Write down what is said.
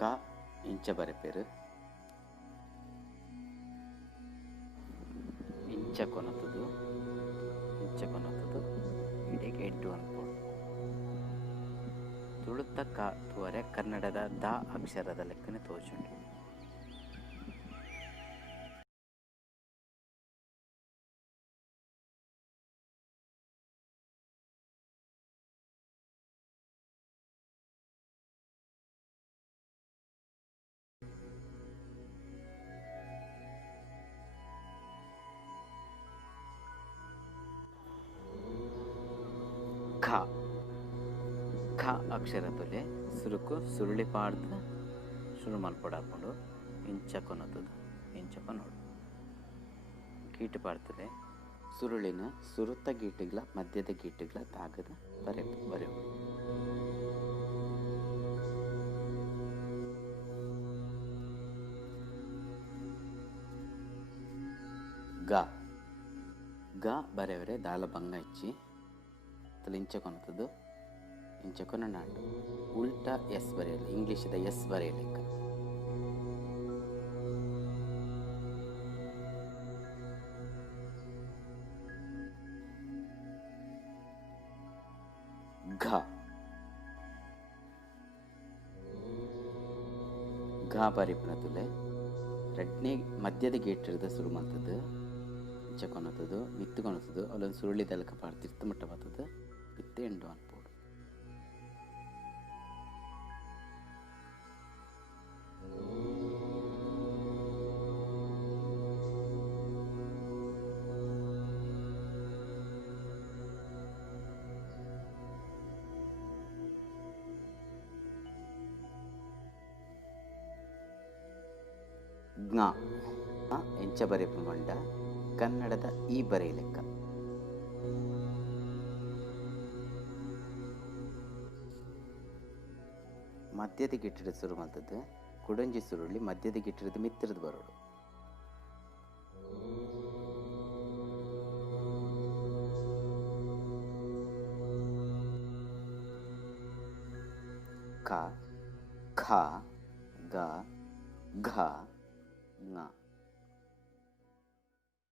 ಕ ಇಂಚ ಬರೆಪೆರು ಇಂಚ ಕೊನತದು ಇಡೆಗೆ ಎಡ್ಡು ಅನ್ಬೋದು. ತುಳುತ ಕ ತೂವರೆ ಕನ್ನಡದ ದ ಅಕ್ಷರದ ಲೆಕ್ಕನೆ ತೋಜುಂಡು. ಖ ಖ ಅಕ್ಷರ ತುಲೆ ಸುರುಕು ಸುರುಳಿ ಪಾಡ್ದು ಶುರು ಮಲ್ಪಡಾಕೊಂಡು ಇಂಚ ಕೊನತದು ಇಂಚ ಕೊನೋಡು ಗೀಟು ಪಾಡ್ತದೆ ಸುರುಳಿನ ಸುರುತ್ತ ಗೀಟುಗಳ ಮಧ್ಯದ ಗೀಟುಗಳ ತಾಗದ ಬರೆವು. ಗ ಗ ಬರೆವರೆ ದಾಲ ಬಂಗ ಇಚ್ಚಿ ಇಂಚ ಕೊನತದು ಇಂಚ ಕೊನನಾಡು ಉಲ್ಟಾ ಎಸ್ ಬರೆಯಲಿ ಇಂಗ್ಲೀಷದ ಎಸ್ ಬರೆಯಲಿಕ್ಕ. ಘ ಘ ಬರಿಪುನ ತುಲೆ ರೆಡ್ನೆ ಮಧ್ಯದ ಗೇಟ್ ಇರದ ಶುರು ಮಾಡ್ತದೆ ಇಂಚ ಕೊನತದು ಮಿತ್ತು ಕೊನತದು ಅಲ್ಲೊಂದು ಸುರುಳಿ ದಲಕ ಪಾಡು ತಿರ್ತು ಮಟ್ಟ ಬರ್ತದೆ ಬಿತ್ತೆ ಎಂಡು ಅನ್ಬೋದು. ಜ್ಞ ಎಂಚ ಬರೆಪು ಮಂಡ ಕನ್ನಡದ ಈ ಬರೆಯ ಲೆಕ್ಕ. ಮಧ್ಯದ ಗಿಟ್ಟಿಡ ಶುರು ಮಾಡ್ತದೆ ಕುಡಂಜಿ ಸುರುಳಿ ಮಧ್ಯದ ಗಿಟ್ಟಿರದ ಮಿತ್ತಿರದ ಬರೋಡು. ಕ ಖ ಗ ಘ ङ